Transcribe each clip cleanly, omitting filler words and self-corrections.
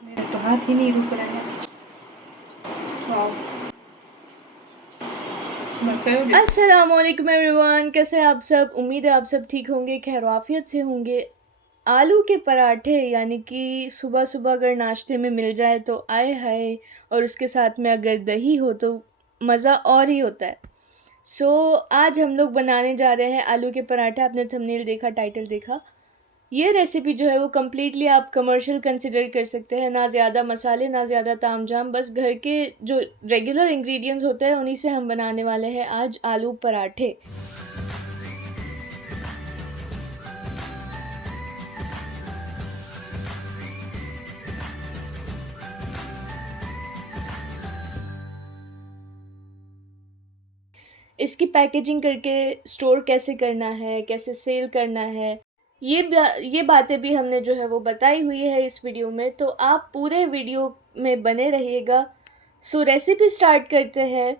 मेरा तो हाथ ही नहीं रुक रहा है। Wow, my favourite. अस्सलामुअलैकुम एवरीवन, कैसे हैं आप सब। उम्मीद है आप सब ठीक होंगे, खैरियत से होंगे। आलू के पराठे यानी कि सुबह सुबह अगर नाश्ते में मिल जाए तो आए हाय, और उसके साथ में अगर दही हो तो मज़ा और ही होता है। आज हम लोग बनाने जा रहे हैं आलू के पराठा। आपने थंबनेल देखा, टाइटल देखा। ये रेसिपी जो है वो कम्प्लीटली आप कमर्शियल कंसिडर कर सकते हैं। ना ज़्यादा मसाले, ना ज़्यादा तामझाम, बस घर के जो रेगुलर इंग्रेडिएंट्स होते हैं उन्हीं से हम बनाने वाले हैं आज आलू पराठे। इसकी पैकेजिंग करके स्टोर कैसे करना है, कैसे सेल करना है, ये बातें भी हमने जो है वो बताई हुई है इस वीडियो में, तो आप पूरे वीडियो में बने रहिएगा। रेसिपी स्टार्ट करते हैं।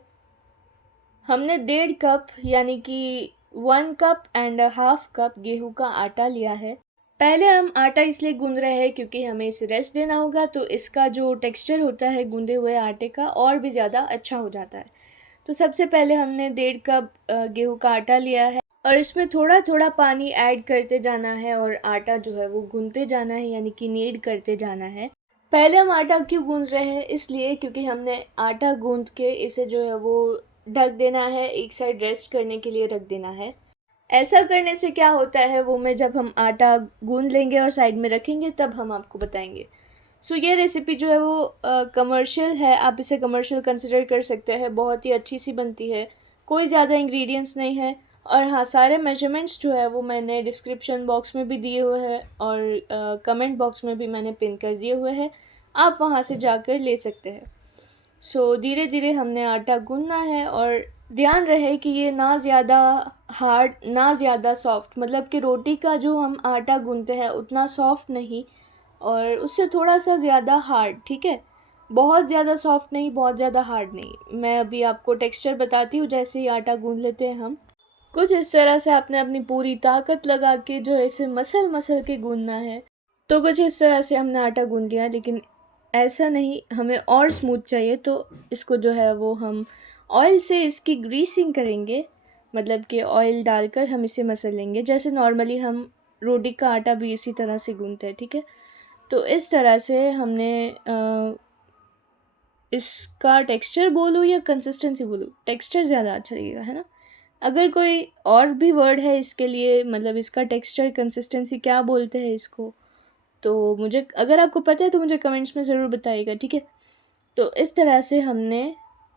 हमने 1.5 कप यानी कि 1.5 कप गेहूं का आटा लिया है। पहले हम आटा इसलिए गूंद रहे हैं क्योंकि हमें इसे रेस्ट देना होगा, तो इसका जो टेक्सचर होता है गूंदे हुए आटे का और भी ज़्यादा अच्छा हो जाता है। तो सबसे पहले हमने 1.5 कप गेहूं का आटा लिया है और इसमें थोड़ा थोड़ा पानी ऐड करते जाना है और आटा जो है वो गूंदते जाना है, यानी कि नीड करते जाना है। पहले हम आटा क्यों गूंद रहे हैं, इसलिए क्योंकि हमने आटा गूंद के इसे जो है वो ढक देना है, एक साइड रेस्ट करने के लिए रख देना है। ऐसा करने से क्या होता है वो मैं जब हम आटा गूंद लेंगे और साइड में रखेंगे तब हम आपको बताएंगे। ये रेसिपी जो है वो कमर्शियल है, आप इसे कमर्शियल कंसिडर कर सकते हैं। बहुत ही अच्छी सी बनती है, कोई ज़्यादा इंग्रेडिएंट्स नहीं है। और हाँ, सारे मेजरमेंट्स जो है वो मैंने डिस्क्रिप्शन बॉक्स में भी दिए हुए हैं और कमेंट बॉक्स में भी मैंने पिन कर दिए हुए हैं, आप वहाँ से जाकर ले सकते हैं। धीरे धीरे हमने आटा गूंदना है और ध्यान रहे कि ये ना ज़्यादा हार्ड ना ज़्यादा सॉफ्ट, मतलब कि रोटी का जो हम आटा गूंदते हैं उतना सॉफ्ट नहीं और उससे थोड़ा सा ज़्यादा हार्ड, ठीक है। बहुत ज़्यादा सॉफ्ट नहीं, बहुत ज़्यादा हार्ड नहीं। मैं अभी आपको टेक्सचर बताती हूँ जैसे ही आटा गूंद लेते हैं हम। कुछ इस तरह से आपने अपनी पूरी ताकत लगा के जो है इसे मसल मसल के गूंदना है। तो कुछ इस तरह से हमने आटा गूंद लिया, लेकिन ऐसा नहीं, हमें और स्मूथ चाहिए। तो इसको जो है वो हम ऑयल से इसकी ग्रीसिंग करेंगे, मतलब कि ऑयल डालकर हम इसे मसल लेंगे जैसे नॉर्मली हम रोटी का आटा भी इसी तरह से गूंदते हैं, ठीक है। तो इस तरह से हमने इसका टेक्सचर बोलूँ या कंसिस्टेंसी बोलूँ, टेक्सचर ज़्यादा अच्छा लगेगा, है ना। अगर कोई और भी वर्ड है इसके लिए, मतलब इसका टेक्सचर कंसिस्टेंसी क्या बोलते हैं इसको, तो मुझे, अगर आपको पता है तो मुझे कमेंट्स में ज़रूर बताइएगा, ठीक है। तो इस तरह से हमने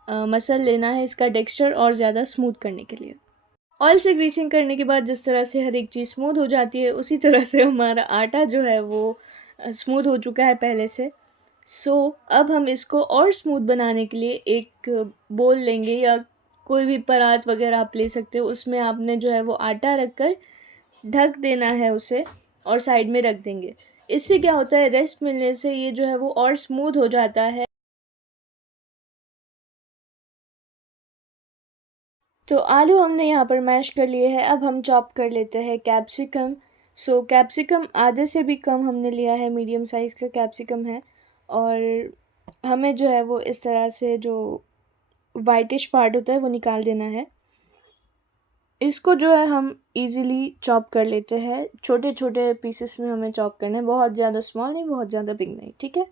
मसल लेना है इसका टेक्सचर और ज़्यादा स्मूथ करने के लिए। ऑयल से ग्रीसिंग करने के बाद जिस तरह से हर एक चीज़ स्मूथ हो जाती है, उसी तरह से हमारा आटा जो है वो स्मूथ हो चुका है पहले से। अब हम इसको और स्मूथ बनाने के लिए एक बोल लेंगे या कोई भी परात वगैरह आप ले सकते हो, उसमें आपने जो है वो आटा रख कर ढक देना है उसे और साइड में रख देंगे। इससे क्या होता है, रेस्ट मिलने से ये जो है वो और स्मूथ हो जाता है। तो आलू हमने यहाँ पर मैश कर लिए हैं। अब हम चॉप कर लेते हैं कैप्सिकम। कैप्सिकम आधे से भी कम हमने लिया है, मीडियम साइज़ का कैप्सिकम है। और हमें जो है वो इस तरह से जो वाइटिश पार्ट होता है वो निकाल देना है। इसको जो है हम इजीली चॉप कर लेते हैं, छोटे छोटे पीसेस में हमें चॉप करना है, बहुत ज़्यादा स्मॉल नहीं, बहुत ज़्यादा बिग नहीं, ठीक है।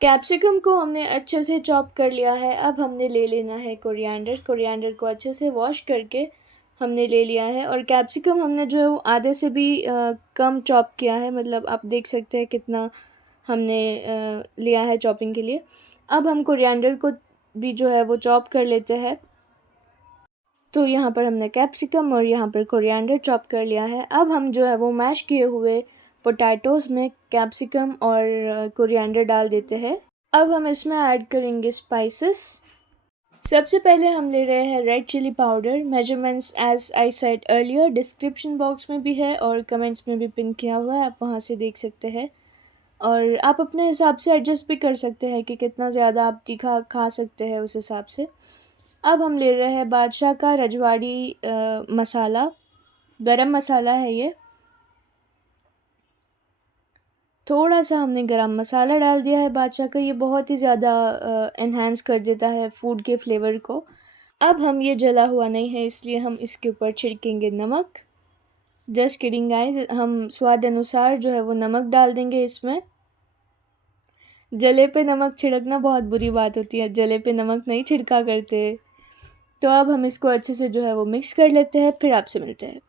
कैप्सिकम को हमने अच्छे से चॉप कर लिया है। अब हमने ले लेना है कोरिएंडर। कोरिएंडर को अच्छे से वॉश करके हमने ले लिया है और कैप्सिकम हमने जो है वो आधे से भी कम चॉप किया है, मतलब आप देख सकते हैं कितना हमने लिया है चॉपिंग के लिए। अब हम कोरिएंडर को भी जो है वो चॉप कर लेते हैं। तो यहाँ पर हमने कैप्सिकम और यहाँ पर कोरिएंडर चॉप कर लिया है। अब हम जो है वो मैश किए हुए पोटैटोज़ में कैप्सिकम और कोरिएंडर डाल देते हैं। अब हम इसमें ऐड करेंगे स्पाइसेस। सबसे पहले हम ले रहे हैं red chilli powder. Measurements as I said earlier description box में भी है और कमेंट्स में भी पिन किया हुआ है, आप वहाँ से देख सकते हैं। और आप अपने हिसाब से एडजस्ट भी कर सकते हैं कि कितना ज़्यादा आप तीखा खा सकते हैं उस हिसाब से। अब हम ले रहे हैं बादशाह का रजवाड़ी मसाला, गरम मसाला है ये। थोड़ा सा हमने गरम मसाला डाल दिया है बादशाह का, ये बहुत ही ज़्यादा एनहांस कर देता है फूड के फ्लेवर को। अब हम ये जला हुआ नहीं है इसलिए हम इसके ऊपर छिड़केंगे नमक। जस्ट किडिंग गाइस, हम स्वाद अनुसार जो है वो नमक डाल देंगे इसमें। जले पे नमक छिड़कना बहुत बुरी बात होती है, जले पे नमक नहीं छिड़का करते। तो अब हम इसको अच्छे से जो है वो मिक्स कर लेते हैं, फिर आपसे मिलते हैं।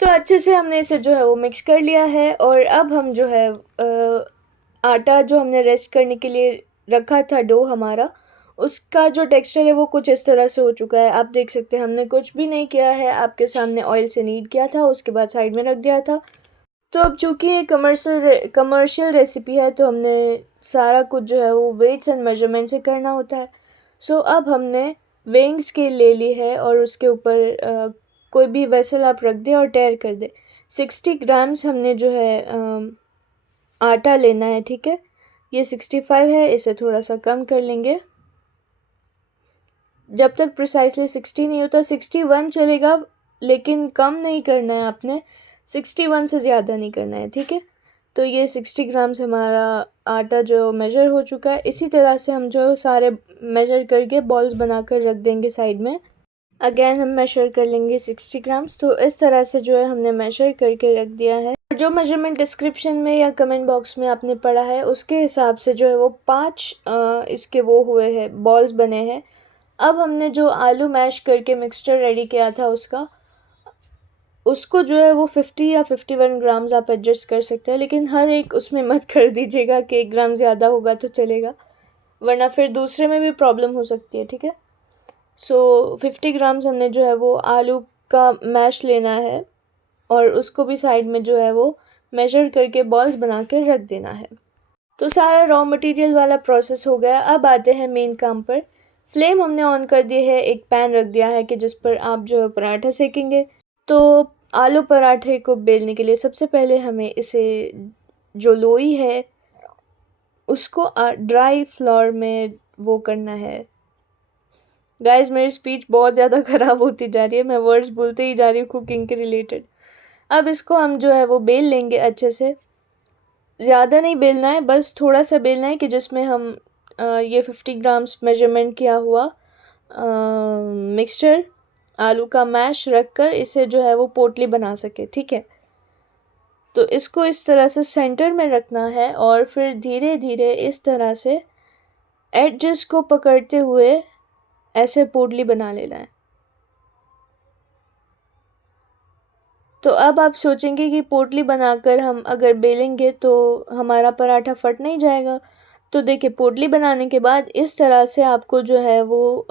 तो अच्छे से हमने इसे जो है वो मिक्स कर लिया है और अब हम जो है आटा जो हमने रेस्ट करने के लिए रखा था, डो हमारा, उसका जो टेक्सचर है वो कुछ इस तरह से हो चुका है। आप देख सकते हैं हमने कुछ भी नहीं किया है, आपके सामने ऑयल से नीड किया था, उसके बाद साइड में रख दिया था। तो अब चूँकि ये कमर्शियल रेसिपी है तो हमने सारा कुछ जो है वो वेट्स एंड मेजरमेंट से करना होता है। सो अब हमने वेइंग स्केल ले ली है और उसके ऊपर कोई भी वेसल आप रख दें और टेयर कर दें। 60 ग्राम्स हमने जो है आटा लेना है, ठीक है। ये 65 है, इसे थोड़ा सा कम कर लेंगे। जब तक प्रिसाइसली 60 नहीं होता 61 चलेगा, लेकिन कम नहीं करना है आपने, 61 से ज़्यादा नहीं करना है, ठीक है। तो ये 60 ग्राम्स हमारा आटा जो मेजर हो चुका है। इसी तरह से हम जो सारे मेजर करके बॉल्स बनाकर रख देंगे साइड में। अगेन हम मेजर कर लेंगे 60 ग्राम्स। तो इस तरह से जो है हमने मेजर करके रख दिया है। जो मेजरमेंट डिस्क्रिप्शन में या कमेंट बॉक्स में आपने पढ़ा है उसके हिसाब से जो है वो 5 इसके वो हुए हैं, बॉल्स बने हैं। अब हमने जो आलू मैश करके मिक्सचर रेडी किया था उसको जो है वो 50 या 51 ग्राम्स आप एडजस्ट कर सकते हैं, लेकिन हर एक उसमें मत कर दीजिएगा कि 1 ग्राम ज़्यादा होगा तो चलेगा, वरना फिर दूसरे में भी प्रॉब्लम हो सकती है, ठीक है। सो 50 ग्राम्स हमने जो है वो आलू का मैश लेना है और उसको भी साइड में जो है वो मेजर करके बॉल्स बना कर रख देना है। तो सारा रॉ मटेरियल वाला प्रोसेस हो गया। अब आते हैं मेन काम पर। फ्लेम हमने ऑन कर दी है, एक पैन रख दिया है कि जिस पर आप जो है पराठा सेकेंगे। तो आलू पराठे को बेलने के लिए सबसे पहले हमें इसे जो लोई है उसको ड्राई फ्लोर में वो करना है। गाइस मेरी स्पीच बहुत ज़्यादा ख़राब होती जा रही है, मैं वर्ड्स बोलते ही जा रही हूँ कुकिंग के रिलेटेड। अब इसको हम जो है वो बेल लेंगे अच्छे से। ज़्यादा नहीं बेलना है, बस थोड़ा सा बेलना है कि जिसमें हम ये 50 ग्राम्स मेजरमेंट किया हुआ मिक्सचर आलू का मैश रख कर इसे जो है वो पोटली बना सके, ठीक है। तो इसको इस तरह से सेंटर में रखना है और फिर धीरे धीरे इस तरह से एडजस को पकड़ते हुए ऐसे पोटली बना लेना है। तो अब आप सोचेंगे कि पोटली बनाकर हम अगर बेलेंगे तो हमारा पराठा फट नहीं जाएगा। तो देखिए पोटली बनाने के बाद इस तरह से आपको जो है वो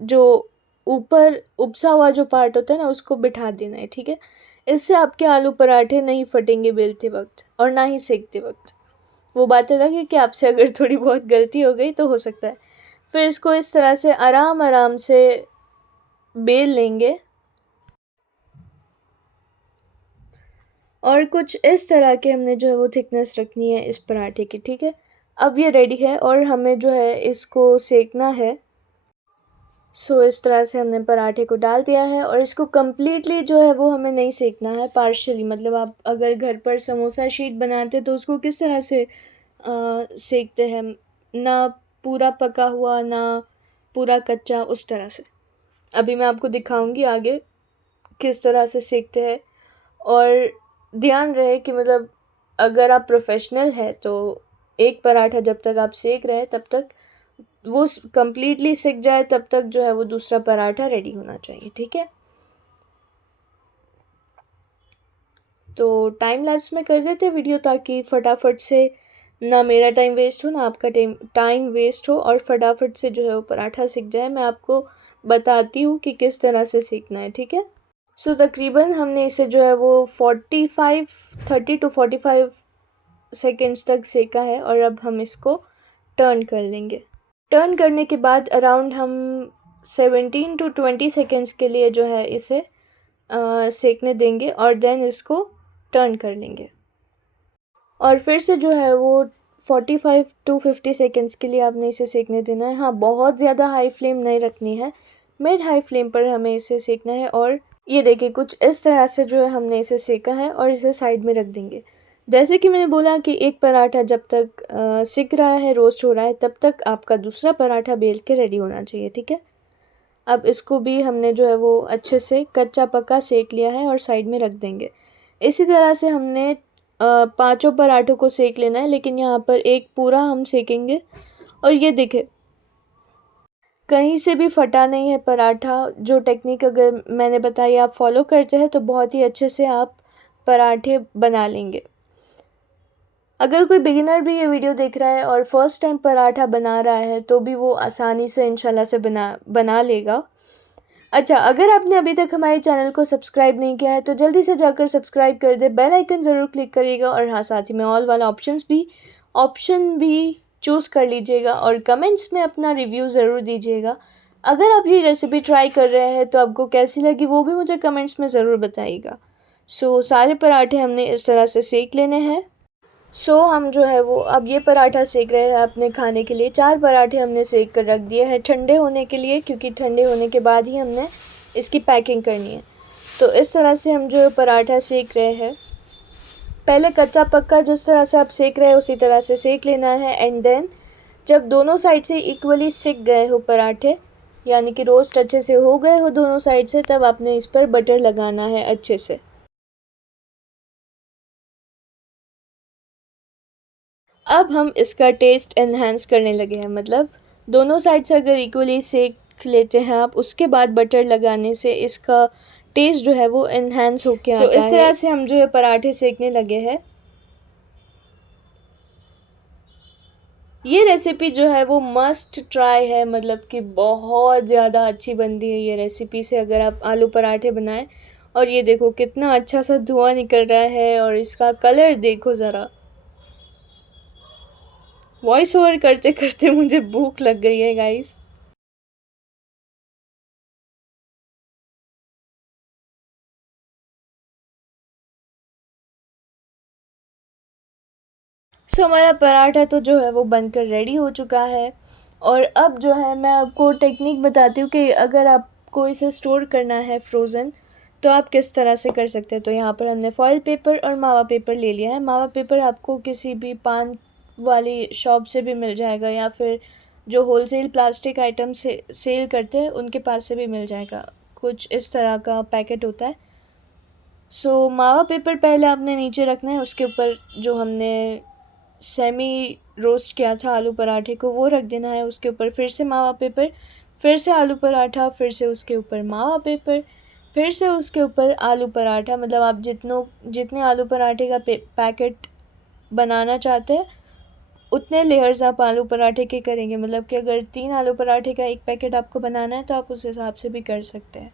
जो ऊपर उपसा हुआ जो पार्ट होता है ना उसको बिठा देना है, ठीक है। इससे आपके आलू पराठे नहीं फटेंगे बेलते वक्त और ना ही सेकते वक्त। वो बात अलग है कि आपसे अगर थोड़ी बहुत गलती हो गई तो हो सकता है। फिर इसको इस तरह से आराम आराम से बेल लेंगे और कुछ इस तरह के हमने जो है वो थिकनेस रखनी है इस पराठे की, ठीक है। अब ये रेडी है और हमें जो है इसको सेकना है। सो इस तरह से हमने पराठे को डाल दिया है और इसको कम्प्लीटली जो है वो हमें नहीं सेकना है, पार्शियली। मतलब आप अगर घर पर समोसा शीट बनाते तो उसको किस तरह से सेकते हैं, ना पूरा पका हुआ ना पूरा कच्चा, उस तरह से। अभी मैं आपको दिखाऊंगी आगे किस तरह से सेकते हैं। और ध्यान रहे कि मतलब अगर आप प्रोफेशनल है तो एक पराठा जब तक आप सेक रहे हैं तब तक वो कम्प्लीटली सिक जाए, तब तक जो है वो दूसरा पराठा रेडी होना चाहिए, ठीक है। तो टाइम लैप्स में कर देते वीडियो ताकि फटाफट से ना मेरा टाइम वेस्ट हो ना आपका टाइम वेस्ट हो और फटाफट से जो है वो पराठा सिक जाए। मैं आपको बताती हूँ कि किस तरह से सीखना है, ठीक है। सो तकरीबन हमने इसे जो है वो 30 to 45 सेकेंड्स तक सेका है और अब हम इसको टर्न कर लेंगे। टर्न करने के बाद अराउंड हम 17 to 20 सेकेंड्स के लिए जो है इसे सेकने देंगे और देन इसको टर्न कर लेंगे और फिर से जो है वो 45 टू 50 सेकेंड्स के लिए आपने इसे सेकने देना है। हाँ, बहुत ज़्यादा हाई फ्लेम नहीं रखनी है, मिड हाई फ्लेम पर हमें इसे सेकना है। और ये देखिए कुछ इस तरह से जो है हमने इसे सेका है और इसे साइड में रख देंगे। जैसे कि मैंने बोला कि एक पराठा जब तक सिक रहा है, रोस्ट हो रहा है, तब तक आपका दूसरा पराठा बेल के रेडी होना चाहिए, ठीक है। अब इसको भी हमने जो है वो अच्छे से कच्चा पक्का सेक लिया है और साइड में रख देंगे। इसी तरह से हमने पांचों पराठों को सेक लेना है, लेकिन यहाँ पर एक पूरा हम सेकेंगे। और ये देखें कहीं से भी फटा नहीं है पराठा। जो टेक्निक अगर मैंने बताई आप फॉलो करते हैं तो बहुत ही अच्छे से आप पराठे बना लेंगे। अगर कोई बिगिनर भी ये वीडियो देख रहा है और फर्स्ट टाइम पराठा बना रहा है तो भी वो आसानी से इंशाल्लाह से बना लेगा। अच्छा, अगर आपने अभी तक हमारे चैनल को सब्सक्राइब नहीं किया है तो जल्दी से जाकर सब्सक्राइब कर दे, बेल आइकन ज़रूर क्लिक करिएगा और हाँ साथ ही में ऑल वाला ऑप्शन भी चूज़ कर लीजिएगा और कमेंट्स में अपना रिव्यू ज़रूर दीजिएगा। अगर आप ये रेसिपी ट्राई कर रहे हैं तो आपको कैसी लगी वो भी मुझे कमेंट्स में ज़रूर बताइएगा। सारे पराठे हमने इस तरह से सेक लेने हैं। हम जो है वो अब ये पराठा सेक रहे हैं अपने खाने के लिए। 4 पराठे हमने सेक कर रख दिए हैं ठंडे होने के लिए, क्योंकि ठंडे होने के बाद ही हमने इसकी पैकिंग करनी है। तो इस तरह से हम जो पराठा सेक रहे हैं, पहले कच्चा पक्का जिस तरह से आप सेक रहे हैं उसी तरह से सेक लेना है। एंड देन जब दोनों साइड से इक्वली सिक गए हो पराठे, यानी कि रोस्ट अच्छे से हो गए हो दोनों साइड से, तब आपने इस पर बटर लगाना है अच्छे से। अब हम इसका टेस्ट एनहांस करने लगे हैं, मतलब दोनों साइड से अगर इक्वली सेक लेते हैं आप, उसके बाद बटर लगाने से इसका टेस्ट जो है वो एनहांस होके आता है। इस तरह से हम जो है पराठे सेकने लगे हैं। ये रेसिपी जो है वो मस्ट ट्राई है, मतलब कि बहुत ज़्यादा अच्छी बनती है ये रेसिपी से अगर आप आलू पराठे बनाएं। और ये देखो कितना अच्छा सा धुआं निकल रहा है और इसका कलर देखो ज़रा। वॉइस ओवर करते करते मुझे भूख लग गई है गाइस। हमारा पराठा तो जो है वो बनकर रेडी हो चुका है। और अब जो है मैं आपको टेक्निक बताती हूँ कि अगर आपको इसे स्टोर करना है फ्रोज़न तो आप किस तरह से कर सकते हैं। तो यहाँ पर हमने फॉइल पेपर और मावा पेपर ले लिया है। मावा पेपर आपको किसी भी पान वाली शॉप से भी मिल जाएगा या फिर जो होलसेल प्लास्टिक आइटम से सेल करते हैं उनके पास से भी मिल जाएगा। कुछ इस तरह का पैकेट होता है। मावा पेपर पहले आपने नीचे रखना है, उसके ऊपर जो हमने सेमी रोस्ट किया था आलू पराठे को वो रख देना है। उसके ऊपर फिर से मावा पेपर, फिर से आलू पराठा, फिर से उसके ऊपर मावा पेपर, फिर से उसके ऊपर आलू पराठा। मतलब आप जितने आलू पराठे का पैकेट बनाना चाहते हैं उतने लेयर्स आप आलू पराठे के करेंगे। मतलब कि अगर 3 आलू पराठे का एक पैकेट आपको बनाना है तो आप उस हिसाब से भी कर सकते हैं।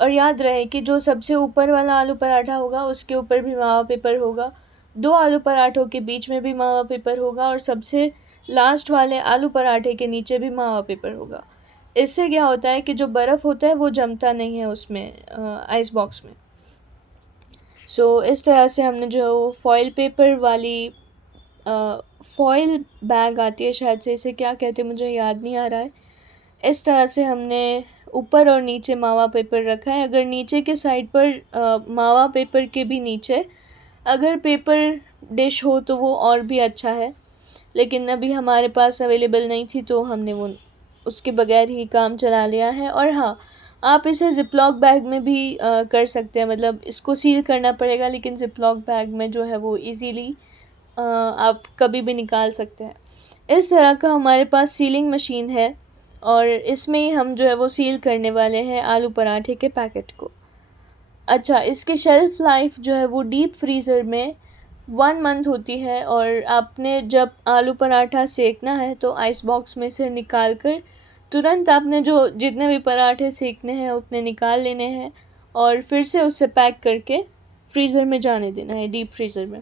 और याद रहे कि जो सबसे ऊपर वाला आलू पराठा होगा उसके ऊपर भी मावा पेपर होगा, 2 आलू पराठों के बीच में भी मावा पेपर होगा और सबसे लास्ट वाले आलू पराठे के नीचे भी मावा पेपर होगा। इससे क्या होता है कि जो बर्फ़ होता है वो जमता नहीं है उसमें आइस बॉक्स में। इस तरह से हमने जो फॉइल पेपर वाली फॉइल बैग आती है, शायद से इसे क्या कहते हैं मुझे याद नहीं आ रहा है, इस तरह से हमने ऊपर और नीचे मावा पेपर रखा है। अगर नीचे के साइड पर मावा पेपर के भी नीचे अगर पेपर डिश हो तो वो और भी अच्छा है, लेकिन अभी हमारे पास अवेलेबल नहीं थी तो हमने वो उसके बगैर ही काम चला लिया है। और हाँ, आप इसे ज़िपलॉक बैग में भी कर सकते हैं, मतलब इसको सील करना पड़ेगा, लेकिन ज़िपलॉक बैग में जो है वो इजीली आप कभी भी निकाल सकते हैं। इस तरह का हमारे पास सीलिंग मशीन है और इसमें ही हम जो है वो सील करने वाले हैं आलू पराठे के पैकेट को। अच्छा, इसकी शेल्फ़ लाइफ जो है वो डीप फ्रीज़र में 1 मंथ होती है। और आपने जब आलू पराठा सेकना है तो आइस बॉक्स में से निकाल कर तुरंत आपने जो जितने भी पराठे सेकने हैं उतने निकाल लेने हैं और फिर से उसे पैक करके फ्रीज़र में जाने देना है, डीप फ्रीज़र में।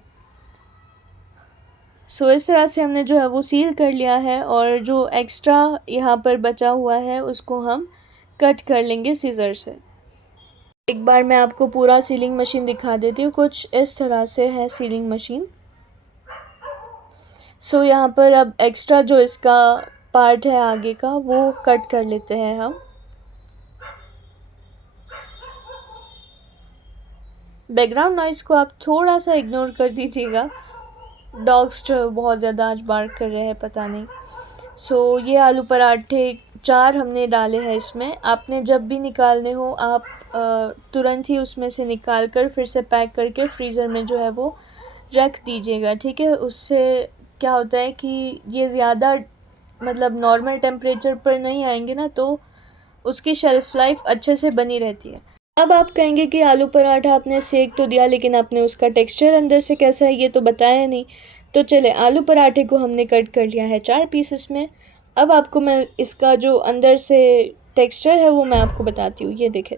सो इस तरह से हमने जो है वो सील कर लिया है, और जो एक्स्ट्रा यहाँ पर बचा हुआ है उसको हम कट कर लेंगे सीज़र से। एक बार मैं आपको पूरा सीलिंग मशीन दिखा देती हूँ। कुछ इस तरह से है सीलिंग मशीन। सो यहाँ पर अब एक्स्ट्रा जो इसका पार्ट है आगे का वो कट कर लेते हैं हम। बैकग्राउंड नॉइज़ को आप थोड़ा सा इग्नोर कर दीजिएगा, डॉग्स जो बहुत ज़्यादा आज बार्क कर रहे हैं, पता नहीं। सो ये आलू पराठे 4 हमने डाले हैं इसमें। आपने जब भी निकालने हो आप तुरंत ही उसमें से निकाल कर फिर से पैक करके फ्रीज़र में जो है वो रख दीजिएगा, ठीक है। उससे क्या होता है कि ये ज़्यादा मतलब नॉर्मल टेम्परेचर पर नहीं आएंगे ना, तो उसकी शेल्फ़ लाइफ अच्छे से बनी रहती है। अब आप कहेंगे कि आलू पराठा आपने सेक तो दिया, लेकिन आपने उसका टेक्सचर अंदर से कैसा है ये तो बताया नहीं। तो चले, आलू पराठे को हमने कट कर लिया है 4 पीसेस में। अब आपको मैं इसका जो अंदर से टेक्सचर है वो मैं आपको बताती हूँ। ये देखें,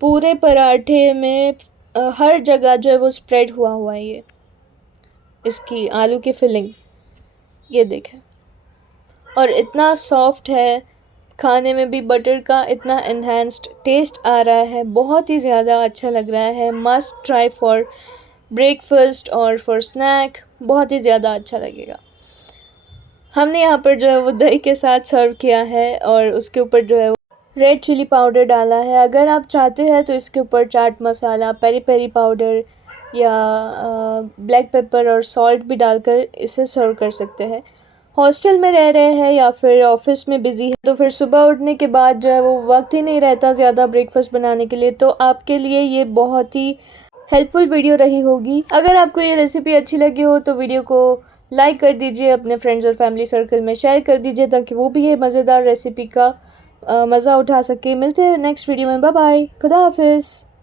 पूरे पराठे में हर जगह जो है वो स्प्रेड हुआ हुआ है ये इसकी आलू की फिलिंग, ये देखें। और इतना सॉफ्ट है, खाने में भी बटर का इतना एनहेंस्ड टेस्ट आ रहा है, बहुत ही ज़्यादा अच्छा लग रहा है। मस्ट ट्राई फॉर ब्रेकफास्ट और फॉर स्नैक, बहुत ही ज़्यादा अच्छा लगेगा। हमने यहाँ पर जो है वो दही के साथ सर्व किया है, और उसके ऊपर जो है वो रेड चिली पाउडर डाला है। अगर आप चाहते हैं तो इसके ऊपर chaat masala, peri peri powder या ब्लैक पेपर और सॉल्ट भी डालकर इसे सर्व कर सकते हैं। हॉस्टल में रह रहे हैं या फिर ऑफिस में बिज़ी है, तो फिर सुबह उठने के बाद जो है वो वक्त ही नहीं रहता ज़्यादा ब्रेकफास्ट बनाने के लिए, तो आपके लिए ये बहुत ही हेल्पफुल वीडियो रही होगी। अगर आपको ये रेसिपी अच्छी लगी हो तो वीडियो को लाइक कर दीजिए, अपने फ्रेंड्स और फैमिली सर्कल में शेयर कर दीजिए, ताकि वो भी ये मज़ेदार रेसिपी का मज़ा उठा सके। मिलते हैं नेक्स्ट वीडियो में। बाय बाय, खुदा हाफिज़।